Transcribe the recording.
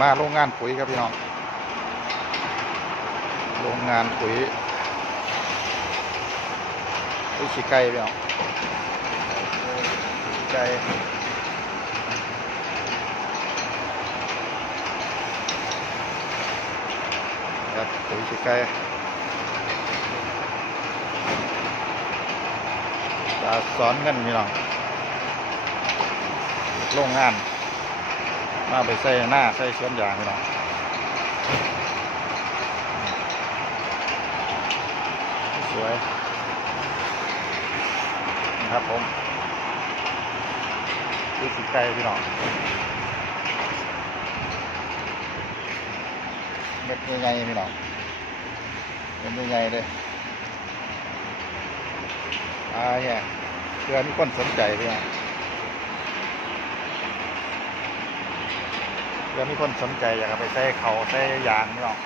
มาโรงงานปุ๋ยครับพี่น้องโรงงานปุ๋ยปุ๋ยขี้ไก่พี่น้องขี้ไก่ครับปุ๋ยขี้ไก่ตาสอนเงินพี่น้องโรงงาน มาไปใส่หน้าใส่สวนยางพี่น้องสวยนะครับผมดูสีไก่พี่น้องเม็ดใหญ่ๆพี่น้องเม็ดใหญ่ๆเลยอ่าเนี่ยเพื่อมีคนสนใจพี่น้อง เพื่อมีคนสนใจอยากเอาไปใส่เขาใส่ยางนี่หรอก